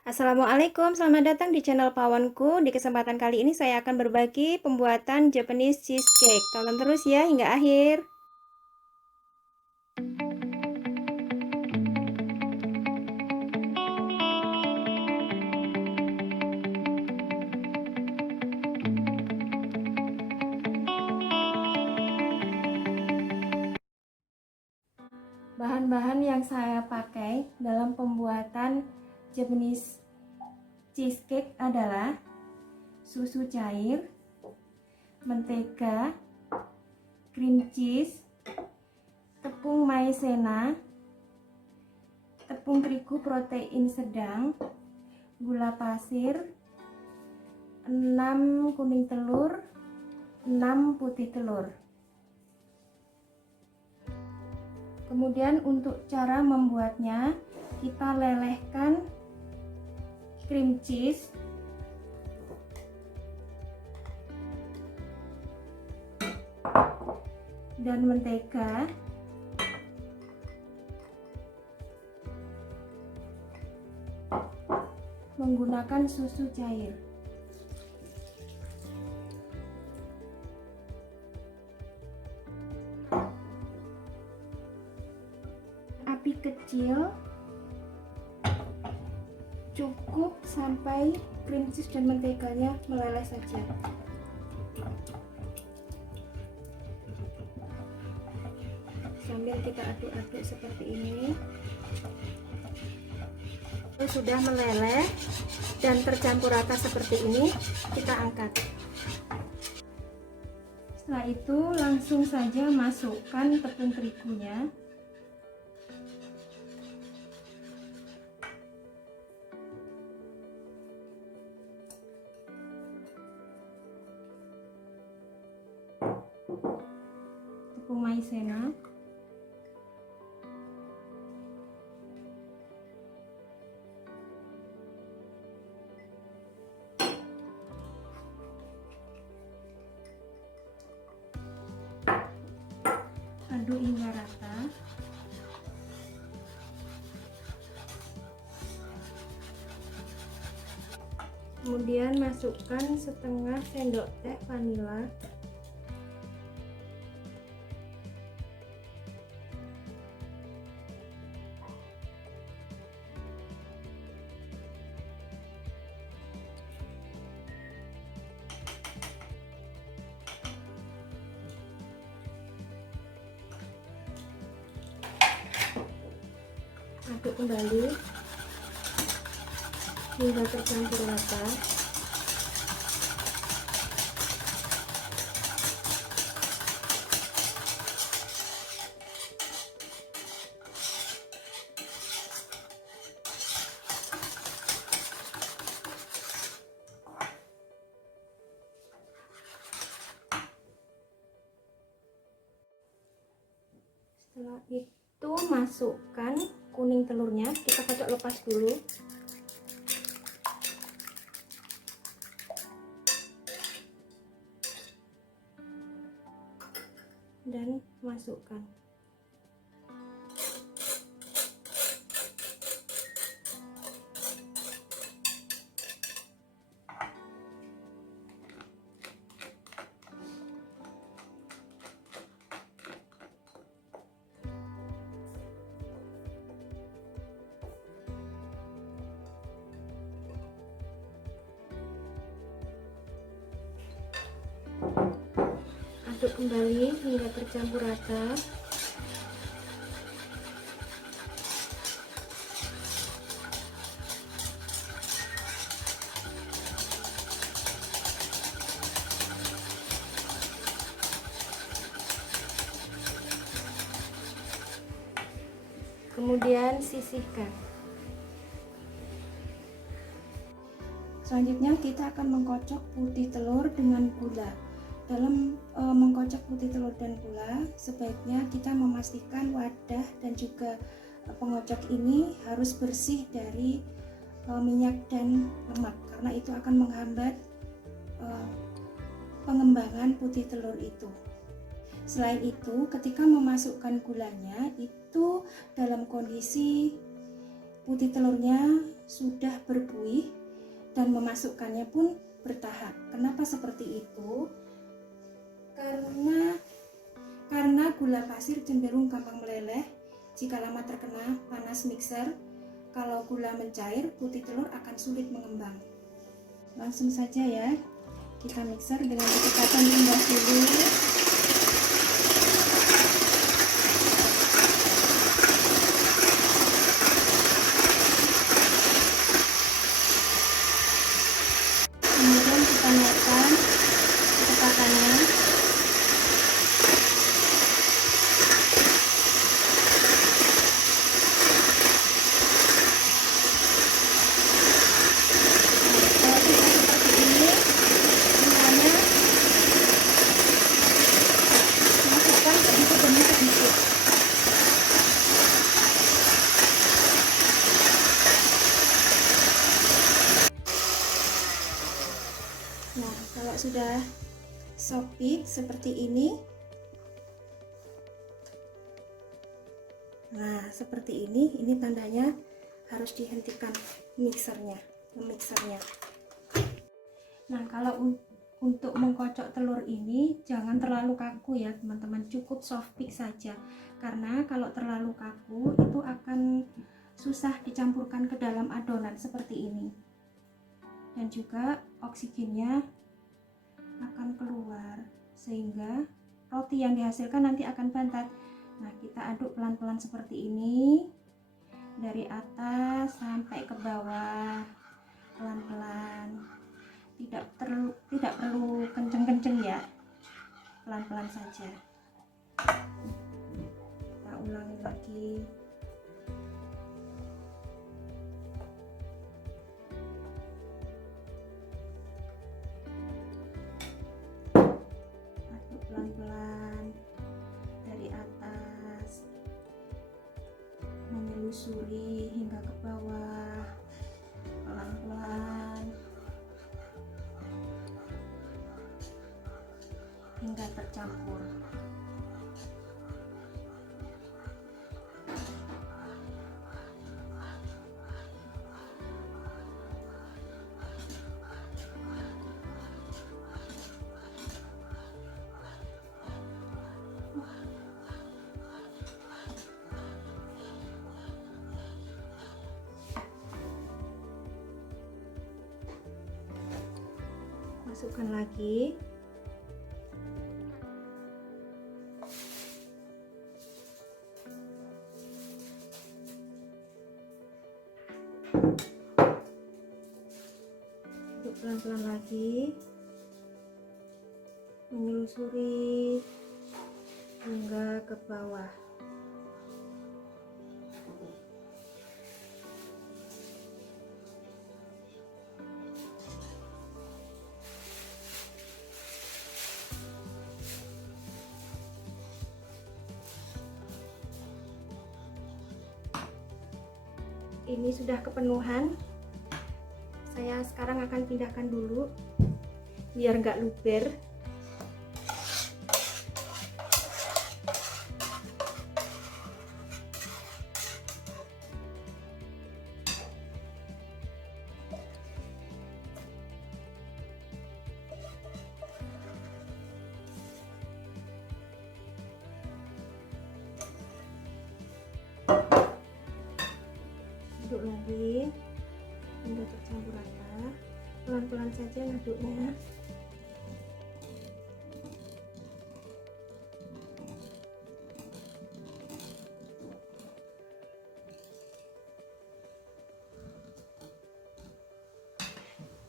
Assalamualaikum, selamat datang di channel Pawanku. Di kesempatan kali ini saya akan berbagi pembuatan Japanese cheesecake. Tonton terus ya hingga akhir. Bahan-bahan yang saya pakai dalam pembuatan Japanese cheesecake adalah susu cair, mentega, cream cheese, tepung maizena, tepung terigu protein sedang, gula pasir, 6 kuning telur, 6 putih telur. Kemudian untuk cara membuatnya, kita lelehkan cream cheese dan mentega menggunakan susu cair. Api kecil, cukup sampai cream cheese dan menteganya meleleh saja. Sambil kita aduk-aduk seperti ini. Sudah meleleh dan tercampur rata seperti ini, kita angkat. Setelah itu langsung saja masukkan tepung terigunya. Tepung maizena. Aduk hingga rata. Kemudian masukkan setengah sendok teh vanila. Aduk kembali hingga tercampur rata. Setelah itu masukkan kuning telurnya, kita kocok lepas dulu. Dan masukkan. Aduk kembali hingga tercampur rata. Kemudian sisihkan. Selanjutnya kita akan mengkocok putih telur dengan gula. Dalam mengkocok putih telur dan gula, sebaiknya kita memastikan wadah dan juga pengocok ini harus bersih dari minyak dan lemak, karena itu akan menghambat pengembangan putih telur itu. Selain itu, ketika memasukkan gulanya, itu dalam kondisi putih telurnya sudah berbuih dan memasukkannya pun bertahap. Kenapa seperti itu? Karena gula pasir cenderung gampang meleleh jika lama terkena panas mixer. Kalau gula mencair, putih telur akan sulit mengembang. Langsung saja ya, kita mixer dengan kecepatan rendah dulu. Kemudian kita naikkan kecepatannya. Nah, kalau sudah sopik seperti ini, nah seperti ini tandanya harus dihentikan memixernya. Nah, kalau untuk mengkocok telur ini jangan terlalu kaku ya teman-teman, cukup soft pick saja, karena kalau terlalu kaku itu akan susah dicampurkan ke dalam adonan seperti ini, dan juga oksigennya akan keluar sehingga roti yang dihasilkan nanti akan bantat. Nah, kita aduk pelan-pelan seperti ini dari atas sampai ke bawah, pelan-pelan, tidak perlu kenceng-kenceng ya, pelan-pelan saja. Kita ulangi lagi. Pelan-pelan dari atas menelusuri hingga ke bawah, pelan-pelan hingga tercampur. Masukkan lagi. Aduk pelan-pelan lagi, menelusuri hingga ke bawah. Ini sudah kepenuhan. Saya sekarang akan pindahkan dulu biar nggak luber. Aduk lagi hingga tercampur rata, pelan-pelan saja ngaduknya.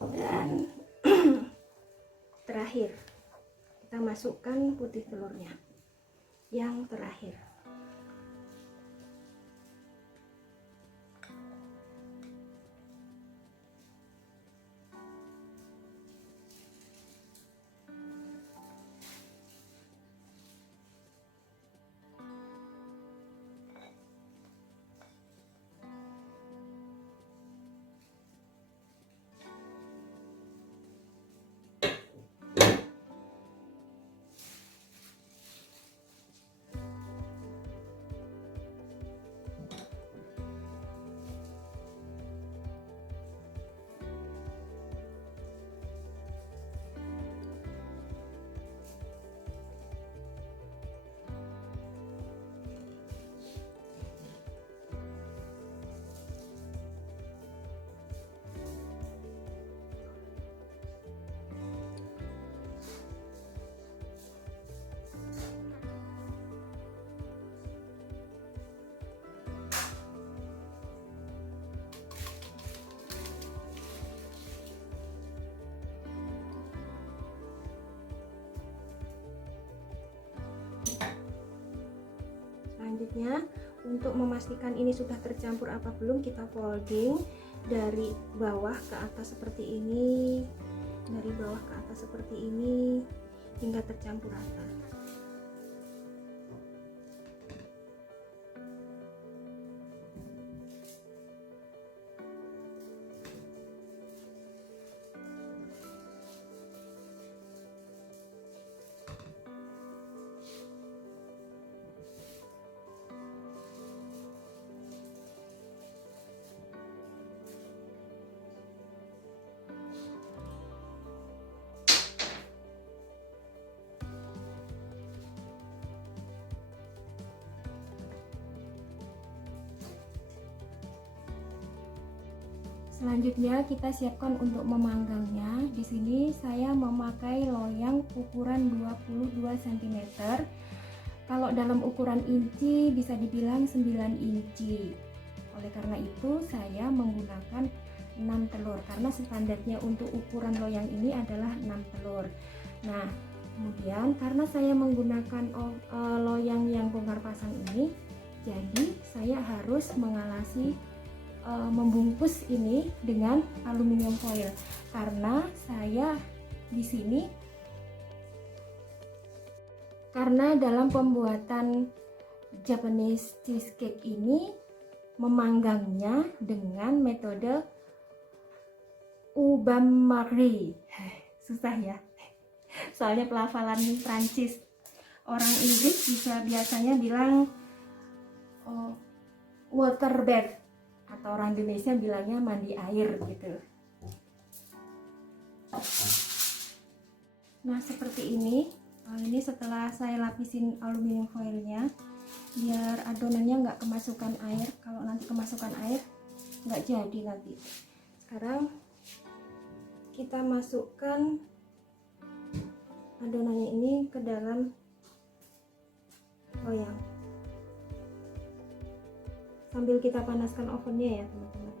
Dan terakhir kita masukkan putih telurnya yang terakhir. selanjutnya untuk memastikan ini sudah tercampur apa belum, kita folding dari bawah ke atas seperti ini, dari bawah ke atas seperti ini hingga tercampur rata. Selanjutnya kita siapkan untuk memanggangnya. Di sini saya memakai loyang ukuran 22 cm. Kalau dalam ukuran inci bisa dibilang 9 inci. Oleh karena itu saya menggunakan 6 telur karena standarnya untuk ukuran loyang ini adalah 6 telur. Nah, kemudian karena saya menggunakan loyang yang bongkar pasang ini, jadi saya harus mengalasi membungkus ini dengan aluminium foil karena saya di sini dalam pembuatan Japanese cheesecake ini memanggangnya dengan metode ubamari. Susah ya, soalnya pelafalan Prancis. Orang Inggris bisa biasanya bilang water bath, atau orang Indonesia bilangnya mandi air gitu. Nah, seperti ini. Ini setelah saya lapisin aluminium foilnya biar adonannya nggak kemasukan air. Kalau nanti kemasukan air nggak jadi nanti. Sekarang kita masukkan adonannya ini ke dalam loyang sambil kita panaskan ovennya ya teman-teman.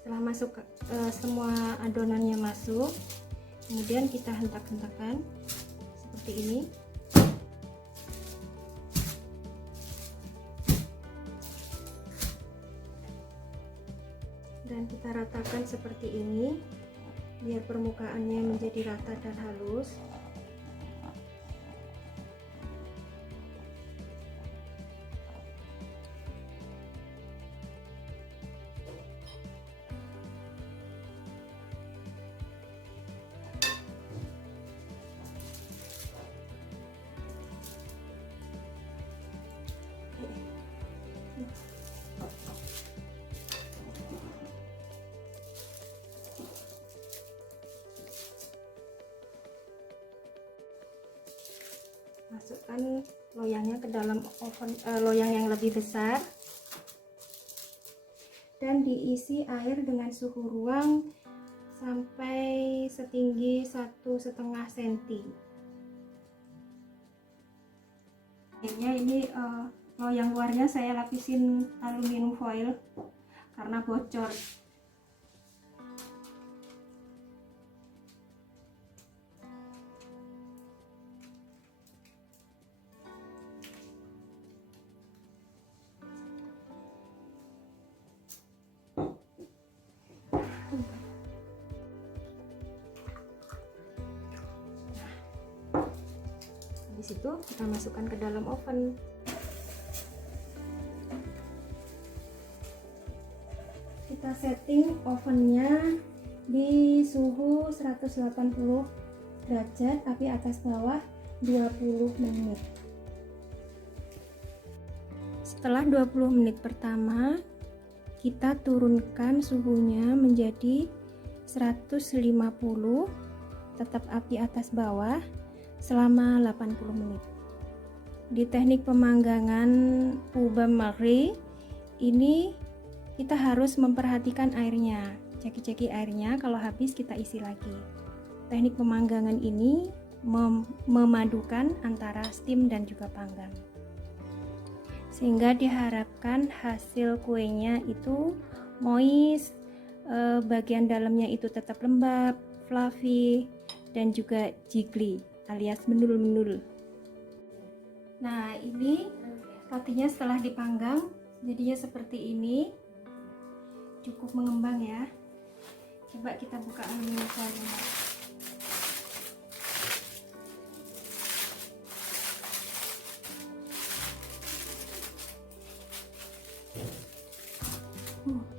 Setelah masuk semua adonannya masuk, kemudian kita hentak-hentakan seperti ini. Dan kita ratakan seperti ini biar permukaannya menjadi rata dan halus. Masukkan loyangnya ke dalam oven, loyang yang lebih besar, dan diisi air dengan suhu ruang sampai setinggi 1,5 cm. Ini loyang luarnya saya lapisin aluminium foil karena bocor. habis itu kita masukkan ke dalam oven. Kita setting ovennya di suhu 180 derajat, api atas bawah 20 menit. Setelah 20 menit pertama, kita turunkan suhunya menjadi 150, tetap api atas bawah selama 80 menit. Di teknik pemanggangan ubam Marie ini kita harus memperhatikan airnya, ceki-ceki airnya, kalau habis kita isi lagi. Teknik pemanggangan ini memadukan antara steam dan juga panggang, sehingga diharapkan hasil kuenya itu moist, bagian dalamnya itu tetap lembab, fluffy, dan juga jiggly alias mendul-mendul. Nah, ini rotinya setelah dipanggang jadinya seperti ini, cukup mengembang ya. Coba kita buka aluminium foilnya.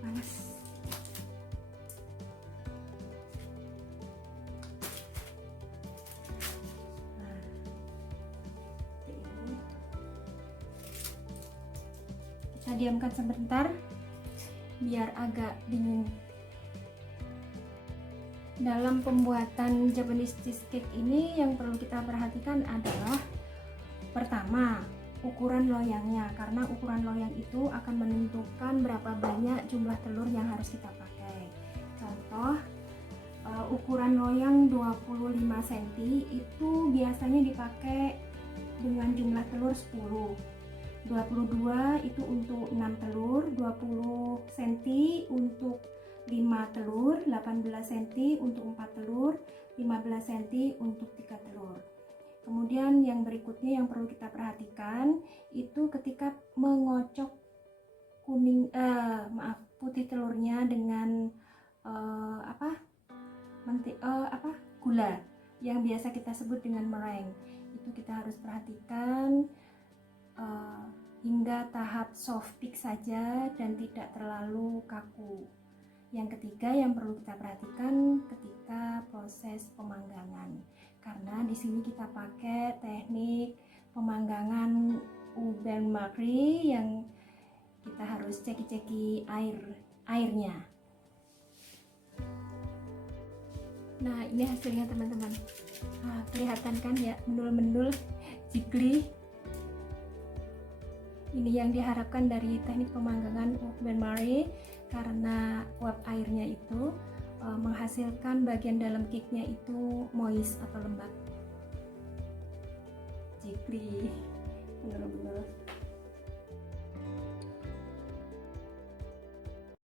Panas. Kita diamkan sebentar biar agak dingin. Dalam pembuatan Japanese cheesecake ini yang perlu kita perhatikan adalah pertama, ukuran loyangnya, karena ukuran loyang itu akan menentukan berapa banyak jumlah telur yang harus kita pakai. Contoh, ukuran loyang 25 cm itu biasanya dipakai dengan jumlah telur 10. 22 itu untuk 6 telur, 20 cm untuk 5 telur, 18 cm untuk 4 telur, 15 cm untuk 3 telur. Kemudian yang berikutnya yang perlu kita perhatikan itu ketika mengocok putih telurnya dengan gula yang biasa kita sebut dengan meringue. Itu kita harus perhatikan hingga tahap soft peak saja dan tidak terlalu kaku. Yang ketiga yang perlu kita perhatikan ketika proses pemanggangan, karena di sini kita pakai teknik pemanggangan ubam Marie yang kita harus ceki-ceki airnya. Nah, ini hasilnya teman-teman. Nah, kelihatan kan ya, mendul-mendul, jiggly. Ini yang diharapkan dari teknik pemanggangan ubam Marie, karena uap airnya itu menghasilkan bagian dalam cake-nya itu moist atau lembab, jiggly.